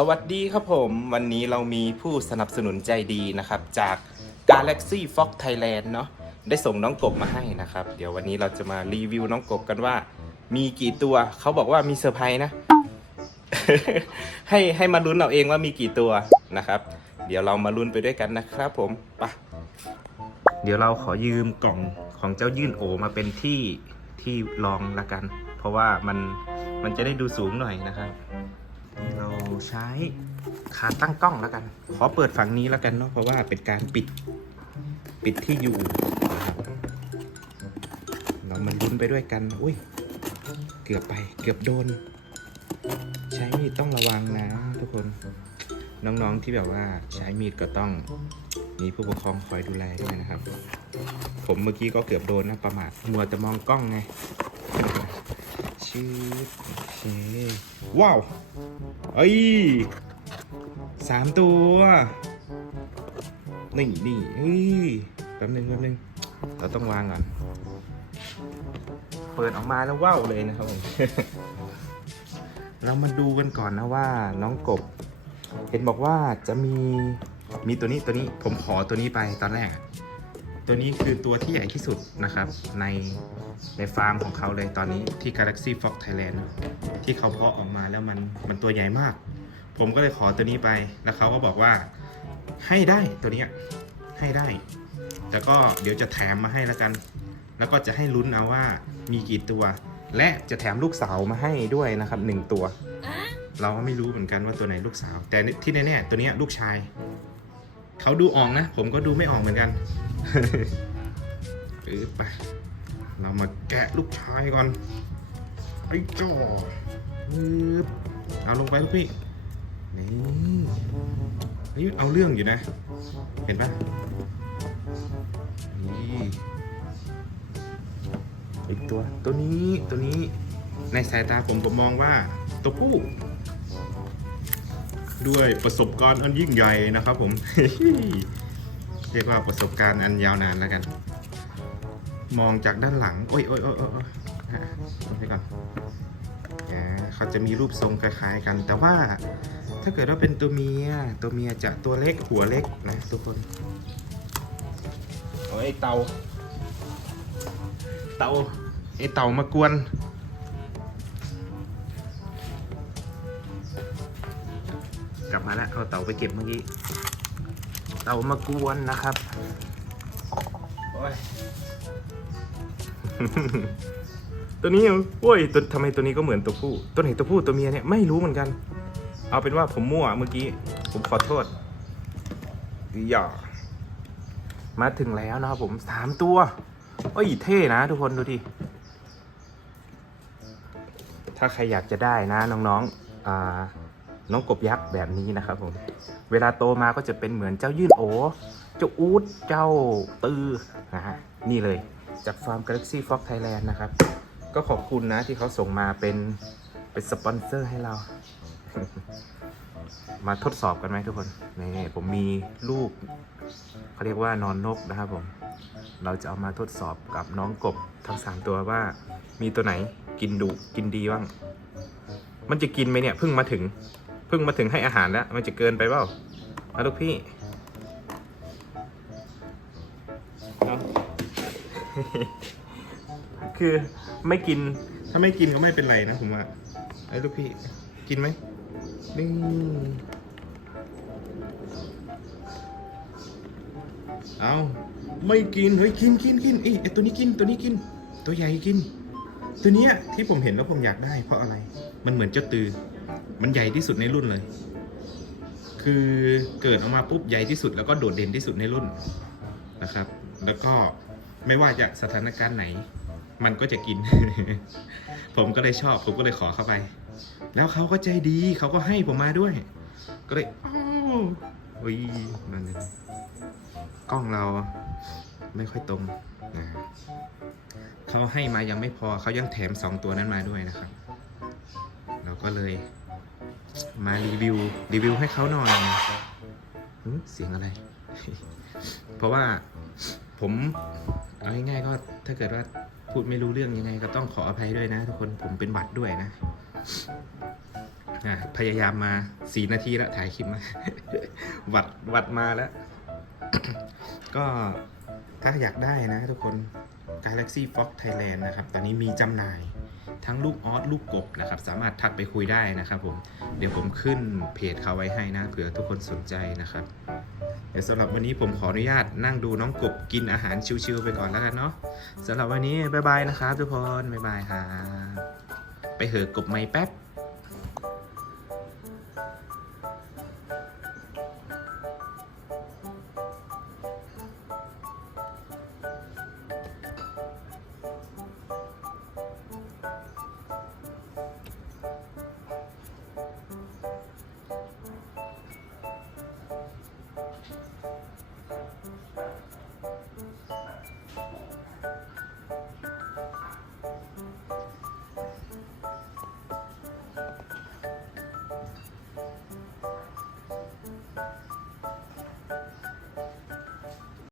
สวัสดีครับผมวันนี้เรามีผู้สนับสนุนใจดีนะครับ จาก Galaxy Fox Thailand เนาะได้ส่งน้องกบมาให้นะครับ เดี๋ยววันนี้เราจะมารีวิวน้องกบกันว่า มีกี่ตัวเขาบอกว่ามีเซอร์ไพรส์นะ ให้ให้มาลุ้นเอาเองว่ามีกี่ตัวนะครับ เดี๋ยวเรามาลุ้นไปด้วยกันนะครับ ผมไปะเดี๋ยวเราขอยืมกล่องของเจ้ายื่นโอมาเป็นที่ที่รองละกัน เพราะว่ามันมันจะได้ดูสูงหน่อยนะครับ ใช้ขาตั้งกล้องแล้วกัน ขอเปิดฝั่งนี้แล้วกันเนาะเพราะว่าเป็นการปิดปิดที่อยู่นะครับเรามาลุ้นไปด้วยกัน อุ้ย เกือบไป เกือบโดน ใช้มีดต้องระวังนะ ทุกคน น้องๆที่แบบว่าใช้มีดก็ต้องมีผู้ปกครองคอยดูแลด้วยนะครับ ผมเมื่อกี้ก็เกือบโดนนะประมาทมัวแต่มองกล้องไง ชื่อโอเคว้าวเอ้ยสามตัวนี่นี่เฮ้ยแป๊บนึงแป๊บนึงเราต้องวางก่อน เปิดออกมาแล้วว้าวเลยนะครับผมเรามาดูกันก่อนนะว่าน้องกบ เห็นบอกว่าจะมีมีตัวนี้ตัวนี้ผมขอตัวนี้ไปตอนแรก ตัวนี้คือตัวที่ใหญ่ที่สุดนะครับ ใน ในฟาร์มของเขาเลยตอนนี้ที่ Galaxy Fox Thailand เนอะที่เขาเพาะออกมาแล้วมันมันตัวใหญ่มาก ผมก็เลยขอตัวนี้ไปแล้วเขาก็บอกว่าให้ได้ตัวนี้ให้ได้ แต่ก็เดี๋ยวจะแถมมาให้แล้วกัน แล้วก็จะให้ลุ้นเอาว่ามีกี่ตัว และจะแถมลูกสาวมาให้ด้วยนะครับหนึ่งตัว เราก็ไม่รู้เหมือนกันว่าตัวไหนลูกสาว แต่ที่แน่ๆตัวนี้ลูกชายเขาดูออกนะ ผมก็ดูไม่ออกเหมือนกันปึ๊บไป เรามาแกะลูกชายก่อน ไอ้จ่อปึ๊บเอาลงไปลูกพี่ นี่เฮ้ยเอาเรื่องอยู่นะ เห็นปะนี่อีกตัว ตัวนี้ตัวนี้ ในสายตาผมผมมองว่า ตัวผู้ ด้วยประสบการณ์อันยิ่งใหญ่นะครับผม เรียกว่าประสบการณ์อันยาวนานแล้วกัน มองจากด้านหลัง โอ้ยโอ้ยโอ้ยโอ้ยโอ้ยอะลงไปก่อนแหมเขาจะมีรูปทรงคล้ายๆกัน แต่ว่าถ้าเกิดว่าเป็นตัวเมีย ตัวเมียจะตัวเล็กหัวเล็กนะทุกคนโอ้ยเตา เตาไอเต่ามากวน กลับมาแล้วเอาเต่าไปเก็บเมื่อกี้ เต่ามากวนนะครับโอ้ย ตัวนี้เหรอโอ้ยตัวทำไมตัวนี้ก็เหมือนตัวผู้ ตัวไหนตัวผู้ตัวเมียเนี่ยไม่รู้เหมือนกัน เอาเป็นว่าผมมั่วเมื่อกี้ ผมขอโทษอย่ามาถึงแล้วนะครับผมสามตัวโอ้ยเท่นะทุกคนดูดิ ถ้าใครอยากจะได้นะน้องๆอ่า น้องกบยักษ์แบบนี้นะครับผมเวลาโตมาก็จะเป็นเหมือนเจ้ายื่นโอเจ้าอูดเจ้าตือนะฮะนี่เลยจากฟาร์ม Galaxy Fox Thailand นะครับ ก็ขอบคุณนะที่เขาส่งมาเป็นเป็นสปอนเซอร์ให้เรา มาทดสอบกันไหมทุกคนนี่ผมมีลูกเขาเรียกว่านอนนกนะครับผม เราจะเอามาทดสอบกับน้องกบทั้งสามตัวว่า มีตัวไหนกินดุกินดีบ้าง มันจะกินไหมเนี่ยเพิ่งมาถึง เพิ่งมาถึงให้อาหารแล้ว มันจะเกินไปเปล่าเอาลูกพี่เอาคือไม่กิน ถ้าไม่กินก็ไม่เป็นไรนะผมว่าไอ้ลูกพี่ กินไหมนี่เอาไม่กิน เฮ้ย กินกินกินเอ้ยไอ้ตัวนี้กิน ตัวนี้กิน ตัวใหญ่กิน ตัวเนี้ยที่ผมเห็นแล้วผมอยากได้เพราะอะไร มันเหมือนเจ้าตือ มันใหญ่ที่สุดในรุ่นเลย คือเกิดออกมาปุ๊บใหญ่ที่สุดแล้วก็โดดเด่นที่สุดในรุ่นนะครับ แล้วก็ไม่ว่าจะสถานการณ์ไหน มันก็จะกิน ผมก็เลยชอบผมก็เลยขอเข้าไป แล้วเขาก็ใจดีเขาก็ให้ผมมาด้วย ก็เลยโอ้ยนั่นเลยกล้องเราไม่ค่อยตรงนะเขาให้มายังไม่พอเขายังแถมสองตัวนั้นมาด้วยนะครับ ก็เลย มารีวิวรีวิวให้เขาหน่อยเสียงอะไร เพราะว่าผมเอาง่ายๆก็ถ้าเกิดว่าพูดไม่รู้เรื่องยังไง ก็ต้องขออภัยด้วยนะ ทุกคนผมเป็นหวัดด้วยนะอะพยายามมาสี่นาทีแล้วถ่ายคลิปมาหวัดหวัดมาแล้ว ก็ถ้าอยากได้นะทุกคน Galaxy Fox Thailand นะครับ ตอนนี้มีจำหน่าย ทั้งลูกออสลูกกบนะครับ สามารถทักไปคุยได้นะครับผม เดี๋ยวผมขึ้นเพจเขาไว้ให้นะเผื่อทุกคนสนใจนะครับ เดี๋ยวสำหรับวันนี้ผมขออนุญาตนั่งดูน้องกบกินอาหารชิวๆไปก่อนแล้วกันเนาะสำหรับวันนี้บ๊ายบายนะครับทุกคนบ๊ายบายครับไปเหอะกบไม่แป๊บ